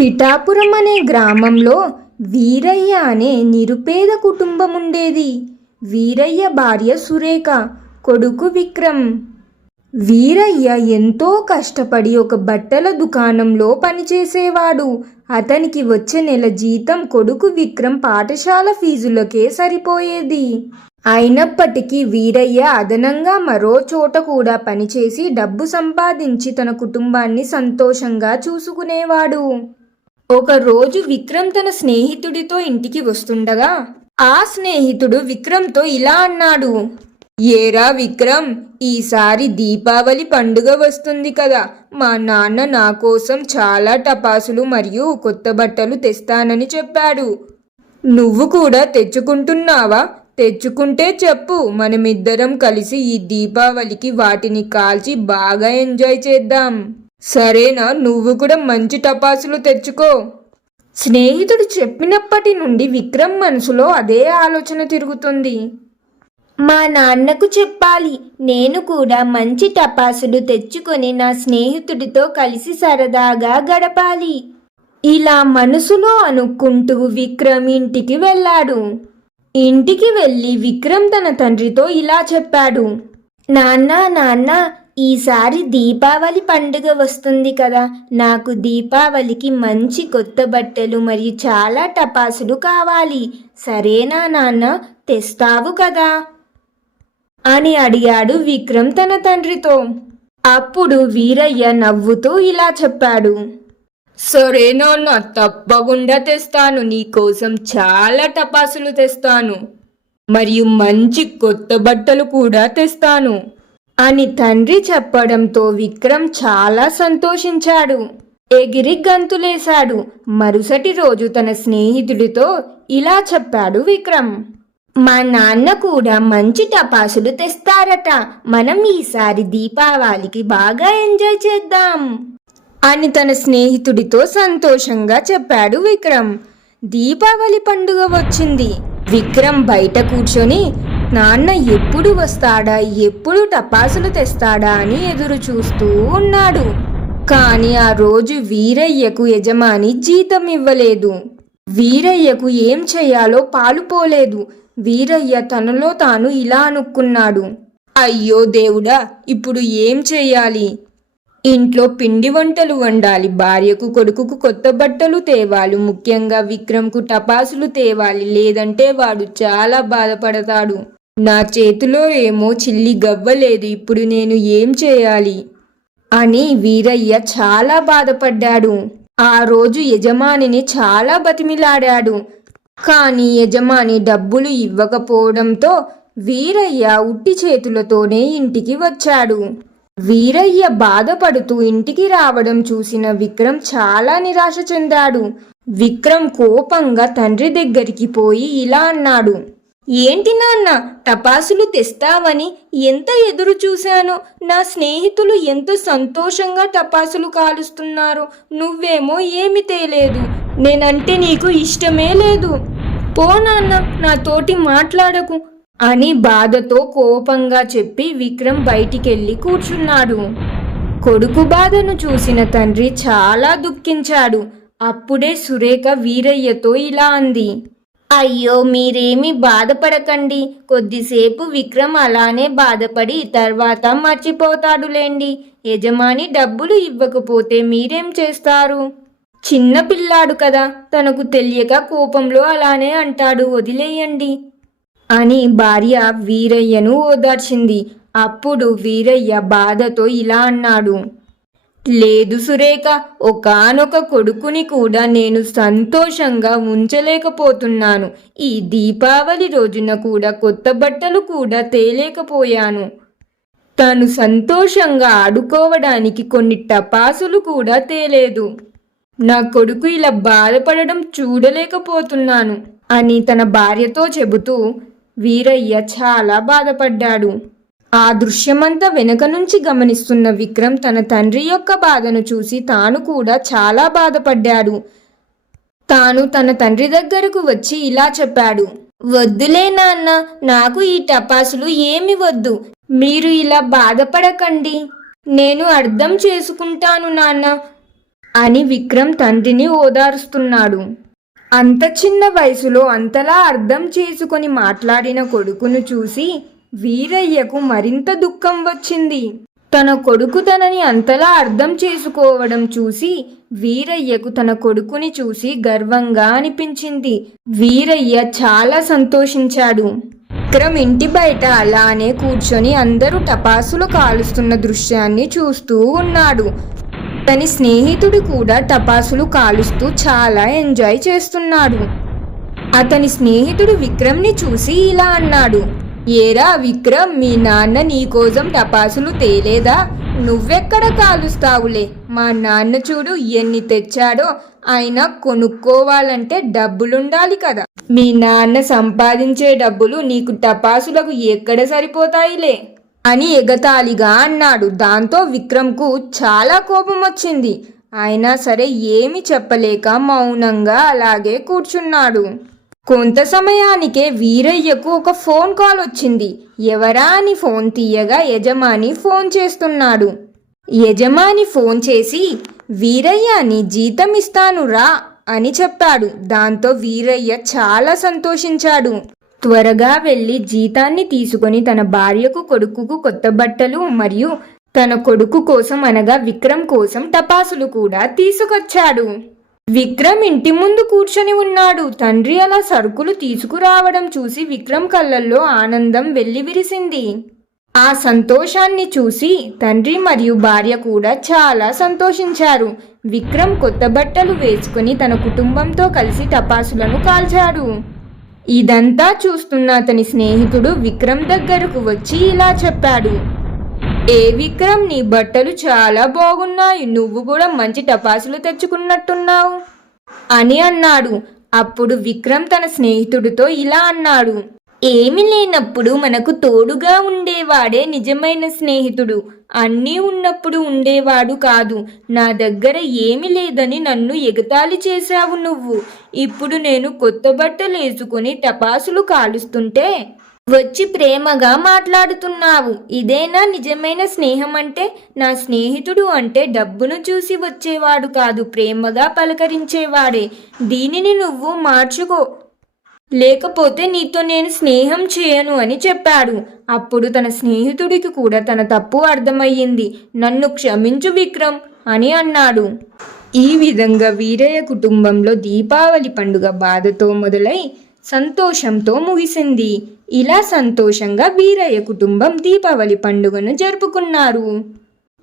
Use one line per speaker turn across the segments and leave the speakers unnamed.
పిఠాపురం అనే గ్రామంలో వీరయ్య అనే నిరుపేద కుటుంబం ఉండేది వీరయ్య భార్య సురేఖ కొడుకు విక్రమ్. వీరయ్య ఎంతో కష్టపడి ఒక బట్టల దుకాణంలో పనిచేసేవాడు. అతనికి వచ్చే నెల జీతం కొడుకు విక్రమ్ పాఠశాల ఫీజులకే సరిపోయేది. అయినప్పటికీ వీరయ్య అదనంగా మరో చోట కూడా పనిచేసి డబ్బు సంపాదించి తన కుటుంబాన్ని సంతోషంగా చూసుకునేవాడు. ఒకరోజు విక్రమ్ తన స్నేహితుడితో ఇంటికి వస్తుండగా ఆ స్నేహితుడు విక్రమ్తో ఇలా అన్నాడు ఏరా విక్రమ్ ఈసారి దీపావళి పండుగ వస్తుంది కదా. మా నాన్న నా కోసం చాలా టపాసులు మరియు కొత్త బట్టలు తెస్తానని చెప్పాడు. నువ్వు కూడా తెచ్చుకుంటున్నావా? తెచ్చుకుంటే చెప్పు. మనమిద్దరం కలిసి ఈ దీపావళికి వాటిని కాల్చి బాగా ఎంజాయ్ చేద్దాం. సరేనా నువ్వు కూడా మంచి టపాసులు తెచ్చుకో. స్నేహితుడు చెప్పినప్పటి నుండి విక్రమ్ మనసులో అదే ఆలోచన తిరుగుతుంది. మా నాన్నకు చెప్పాలి నేను కూడా మంచి టపాసులు తెచ్చుకొని నా స్నేహితుడితో కలిసి సరదాగా గడపాలి. ఇలా మనసులో అనుకుంటూ విక్రమ్ ఇంటికి వెళ్ళాడు. ఇంటికి వెళ్ళి విక్రమ్ తన తండ్రితో ఇలా చెప్పాడు నాన్న నాన్న ఈసారి దీపావళి పండుగ వస్తుంది కదా. నాకు దీపావళికి మంచి కొత్త బట్టలు మరియు చాలా టపాసులు కావాలి. సరేనా నాన్న? తెస్తావు కదా? అని అడిగాడు విక్రమ్ తన తండ్రితో. అప్పుడు వీరయ్య నవ్వుతూ ఇలా చెప్పాడు. సరే నాన్న తప్పకుండా తెస్తాను. నీకోసం చాలా టపాసులు తెస్తాను. మరియు మంచి కొత్త బట్టలు కూడా తెస్తాను. అని తండ్రి చెప్పడంతో విక్రమ్ చాలా సంతోషించాడు. ఎగిరి గంతులేశాడు. మరుసటి రోజు తన స్నేహితుడితో ఇలా చెప్పాడు విక్రమ్. మా నాన్న కూడా మంచి టపాసులు తెస్తారట. మనం ఈసారి దీపావళికి బాగా ఎంజాయ్ చేద్దాం అని తన స్నేహితుడితో సంతోషంగా చెప్పాడు విక్రమ్. దీపావళి పండుగ వచ్చింది. విక్రమ్ బయట కూర్చొని నాన్న ఎప్పుడు వస్తాడా? ఎప్పుడు టపాసులు తెస్తాడా? అని ఎదురు చూస్తూ ఉన్నాడు. కానీ ఆ రోజు వీరయ్యకు యజమాని జీతం ఇవ్వలేదు. వీరయ్యకు ఏం చేయాలో పాలుపోలేదు వీరయ్య తనలో తాను ఇలా అనుకున్నాడు. అయ్యో దేవుడా ఇప్పుడు ఏం చేయాలి? ఇంట్లో పిండి వంటలు వండాలి. భార్యకు కొడుకుకు కొత్త బట్టలు తేవాలి. ముఖ్యంగా విక్రమ్కు టపాసులు తేవాలి. లేదంటే వాడు చాలా బాధపడతాడు. నా చేతిలో ఏమో చిల్లి గవ్వలేదు ఇప్పుడు నేను ఏం చేయాలి? అని వీరయ్య చాలా బాధపడ్డాడు. ఆ రోజు యజమానిని చాలా బతిమిలాడాడు. కానీ యజమాని డబ్బులు ఇవ్వకపోవడంతో వీరయ్య ఉట్టి చేతులతోనే ఇంటికి వచ్చాడు. వీరయ్య బాధపడుతూ ఇంటికి రావడం చూసిన విక్రమ్ చాలా నిరాశ చెందాడు. విక్రమ్ కోపంగా తండ్రి దగ్గరికి పోయి ఇలా అన్నాడు. ఏంటి నాన్న టపాసులు తెస్తావని ఎంత ఎదురు చూశాను? నా స్నేహితులు ఎంత సంతోషంగా టపాసులు కాలుస్తున్నారు. నువ్వేమో ఏమి తేలేదు. నేనంటే నీకు ఇష్టమే లేదు. పో నాన్న నాతోటి మాట్లాడకు అని బాధతో కోపంగా చెప్పి విక్రమ్ బయటికెళ్ళి కూర్చున్నాడు. కొడుకు బాధను చూసిన తండ్రి చాలా దుఃఖించాడు. అప్పుడే సురేఖ వీరయ్యతో ఇలా అంది. అయ్యో మీరేమీ బాధపడకండి. కొద్దిసేపు విక్రమ్ అలానే బాధపడి తర్వాత మర్చిపోతాడులేండి. యజమాని డబ్బులు ఇవ్వకపోతే మీరేం చేస్తారు? చిన్న పిల్లాడు కదా తనకు తెలియక కోపంలో అలానే అంటాడు వదిలేయండి. అని భార్య వీరయ్యను ఓదార్చింది. అప్పుడు వీరయ్య బాధతో ఇలా అన్నాడు. లేదు సురేఖ ఒకానొక కొడుకుని కూడా నేను సంతోషంగా ఉంచలేకపోతున్నాను. ఈ దీపావళి రోజున కూడా కొత్త బట్టలు కూడా తేలేకపోయాను. తను సంతోషంగా ఆడుకోవడానికి కొన్ని టపాసులు కూడా తేలేదు. నా కొడుకు ఇలా బాధపడడం చూడలేకపోతున్నాను అని తన భార్యతో చెబుతూ వీరయ్య చాలా బాధపడ్డాడు. ఆ దృశ్యమంతా వెనుక నుంచి గమనిస్తున్న విక్రమ్ తన తండ్రి యొక్క బాధను చూసి తాను కూడా చాలా బాధపడ్డాడు. తాను తన తండ్రి దగ్గరకు వచ్చి ఇలా చెప్పాడు. వద్దులే నాన్న నాకు ఈ టపాసులు ఏమి వద్దు. మీరు ఇలా బాధపడకండి. నేను అర్థం చేసుకుంటాను నాన్న అని విక్రమ్ తండ్రిని ఓదారుస్తున్నాడు. అంత చిన్న వయసులో అంతలా అర్థం చేసుకొని మాట్లాడిన కొడుకును చూసి వీరయ్యకు మరింత దుఃఖం వచ్చింది. తన కొడుకు తనని అంతలా అర్థం చేసుకోవడం చూసి వీరయ్యకు తన కొడుకుని చూసి గర్వంగా అనిపించింది. వీరయ్య చాలా సంతోషించాడు. విక్రమ్ ఇంటి బయట అలానే కూర్చొని అందరూ టపాసులు కాలుస్తున్న దృశ్యాన్ని చూస్తూ ఉన్నాడు. తన స్నేహితుడు కూడా టపాసులు కాలుస్తూ చాలా ఎంజాయ్ చేస్తున్నాడు. అతని స్నేహితుడు విక్రమ్ని చూసి ఇలా అన్నాడు. ఏరా విక్రమ్ మీ నాన్న నీకోసం టపాసులు తేలేదా? నువ్వెక్కడ కాలుస్తావులే? మా నాన్న చూడు ఎన్ని తెచ్చాడో అయినా కొనుక్కోవాలంటే డబ్బులుండాలి కదా. మీ నాన్న సంపాదించే డబ్బులు నీకు టపాసులకు ఎక్కడ సరిపోతాయిలే? అని ఎగతాళిగా అన్నాడు. దాంతో విక్రమ్కు చాలా కోపం వచ్చింది అయినా సరే ఏమి చెప్పలేక మౌనంగా అలాగే కూర్చున్నాడు. కొంత సమయానికే వీరయ్యకు ఒక ఫోన్ కాల్ వచ్చింది. ఎవరా అని ఫోన్ తీయగా యజమాని ఫోన్ చేస్తున్నాడు. యజమాని ఫోన్ చేసి వీరయ్యని జీతం ఇస్తాను రా అని చెప్పాడు. దాంతో వీరయ్య చాలా సంతోషించాడు. త్వరగా వెళ్ళి జీతాన్ని తీసుకొని తన భార్యకు కొడుకుకు కొత్త బట్టలు మరియు తన కొడుకు కోసం అనగా విక్రమ్ కోసం టపాసులు కూడా తీసుకొచ్చాడు. విక్రమ్ ఇంటి ముందు కూర్చొని ఉన్నాడు. తండ్రి అలా సరుకులు తీసుకురావడం చూసి విక్రమ్ కళ్ళల్లో ఆనందం వెల్లివిరిసింది ఆ సంతోషాన్ని చూసి తండ్రి మరియు భార్య కూడా చాలా సంతోషించారు. విక్రమ్ కొత్త బట్టలు వేసుకుని తన కుటుంబంతో కలిసి టపాసులను కాల్చాడు. ఇదంతా చూస్తున్న అతని స్నేహితుడు విక్రమ్ దగ్గరకు వచ్చి ఇలా చెప్పాడు. ఏ విక్రమ్ నీ బట్టలు చాలా బాగున్నాయి. నువ్వు కూడా మంచి టపాసులు తెచ్చుకున్నట్టున్నావు. అని అన్నాడు. అప్పుడు విక్రమ్ తన స్నేహితుడితో ఇలా అన్నాడు. ఏమి లేనప్పుడు మనకు తోడుగా ఉండేవాడే నిజమైన స్నేహితుడు. అన్నీ ఉన్నప్పుడు ఉండేవాడు కాదు. నా దగ్గర ఏమి లేదని నన్ను ఎగతాళి చేశావు నువ్వు. ఇప్పుడు నేను కొత్త బట్టలు వేసుకుని టపాసులు కాలుస్తుంటే వచ్చి ప్రేమగా మాట్లాడుతున్నావు. ఇదేనా నిజమైన స్నేహం అంటే నా స్నేహితుడు అంటే డబ్బును చూసి వచ్చేవాడు కాదు ప్రేమగా పలకరించేవాడే. దీనిని నువ్వు మార్చుకో. లేకపోతే నీతో నేను స్నేహం చేయను అని చెప్పాడు. అప్పుడు తన స్నేహితుడికి కూడా తన తప్పు అర్థమయ్యింది. నన్ను క్షమించు విక్రమ్ అని అన్నాడు. ఈ విధంగా వీరయ్య కుటుంబంలో దీపావళి పండుగ బాధతో మొదలై సంతోషంతో ముగిసింది. ఇలా సంతోషంగా వీరయ్య కుటుంబం దీపావళి పండుగను జరుపుకున్నారు.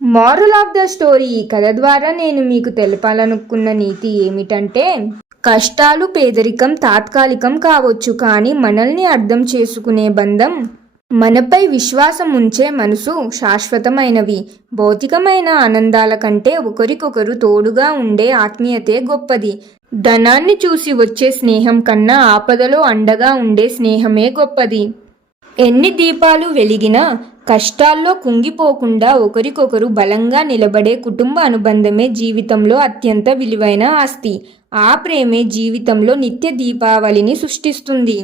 మారల్ ఆఫ్ ద స్టోరీ ఈ కథ ద్వారా నేను మీకు తెలపాలనుకున్న నీతి ఏమిటంటే కష్టాలు పేదరికం తాత్కాలికం కావచ్చు కానీ మనల్ని అర్థం చేసుకునే బంధం మనపై విశ్వాసం ఉంచే మనసు శాశ్వతమైనవి. భౌతికమైన ఆనందాల కంటే ఒకరికొకరు తోడుగా ఉండే ఆత్మీయతే గొప్పది. ధనాన్ని చూసి వచ్చే స్నేహం కన్నా ఆపదలో అండగా ఉండే స్నేహమే గొప్పది. ఎన్ని దీపాలు వెలిగినా కష్టాల్లో కుంగిపోకుండా ఒకరికొకరు బలంగా నిలబడే కుటుంబ అనుబంధమే జీవితంలో అత్యంత విలువైన ఆస్తి. ఆ ప్రేమే జీవితంలో నిత్య దీపావళిని సృష్టిస్తుంది.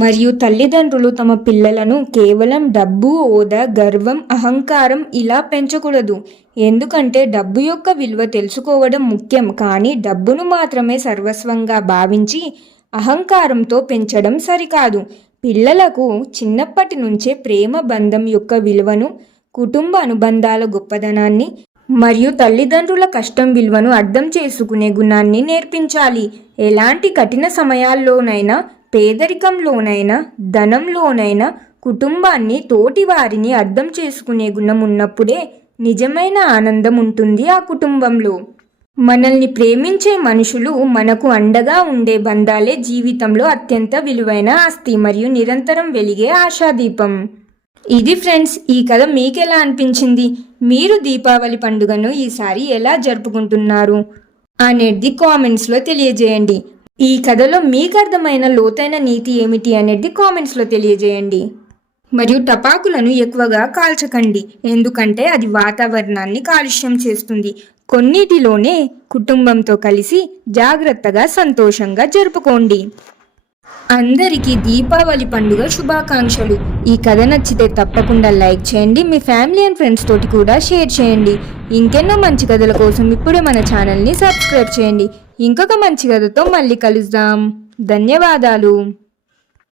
మరియు తల్లిదండ్రులు తమ పిల్లలను కేవలం డబ్బు హోదా గర్వం అహంకారం ఇలా పెంచకూడదు. ఎందుకంటే డబ్బు యొక్క విలువ తెలుసుకోవడం ముఖ్యం. కానీ డబ్బును మాత్రమే సర్వస్వంగా భావించి అహంకారంతో పెంచడం సరికాదు. పిల్లలకు చిన్నప్పటి నుంచే ప్రేమ బంధం యొక్క విలువను కుటుంబ అనుబంధాల గొప్పదనాన్ని మరియు తల్లిదండ్రుల కష్టం విలువను అర్థం చేసుకునే గుణాన్ని నేర్పించాలి. ఎలాంటి కఠిన సమయాల్లోనైనా పేదరికంలోనైనా ధనంలోనైనా కుటుంబాన్ని తోటి వారిని అర్థం చేసుకునే గుణం ఉన్నప్పుడే నిజమైన ఆనందం ఉంటుంది ఆ కుటుంబంలో. మనల్ని ప్రేమించే మనుషులు మనకు అండగా ఉండే బంధాలే జీవితంలో అత్యంత విలువైన ఆస్తి మరియు నిరంతరం వెలిగే ఆశాదీపం. ఇది ఫ్రెండ్స్ ఈ కథ మీకు ఎలా అనిపించింది? మీరు దీపావళి పండుగను ఈసారి ఎలా జరుపుకుంటున్నారు? అనేది కామెంట్స్లో తెలియజేయండి. ఈ కథలో మీకు అర్థమైన లోతైన నీతి ఏమిటి అనేది కామెంట్స్లో తెలియజేయండి. మరియు టపాకులను ఎక్కువగా కాల్చకండి ఎందుకంటే అది వాతావరణాన్ని కాలుష్యం చేస్తుంది. కొన్నిటిలోనే కుటుంబంతో కలిసి జాగ్రత్తగా సంతోషంగా జరుపుకోండి. అందరికీ దీపావళి పండుగ శుభాకాంక్షలు. ఈ కథ నచ్చితే తప్పకుండా లైక్ చేయండి మీ ఫ్యామిలీ అండ్ ఫ్రెండ్స్ తోటి కూడా షేర్ చేయండి. ఇంకెన్నో మంచి కథల కోసం ఇప్పుడే మన ఛానల్ని సబ్స్క్రైబ్ చేయండి. ఇంకొక మంచి కథతో మళ్ళీ కలుద్దాం. ధన్యవాదాలు.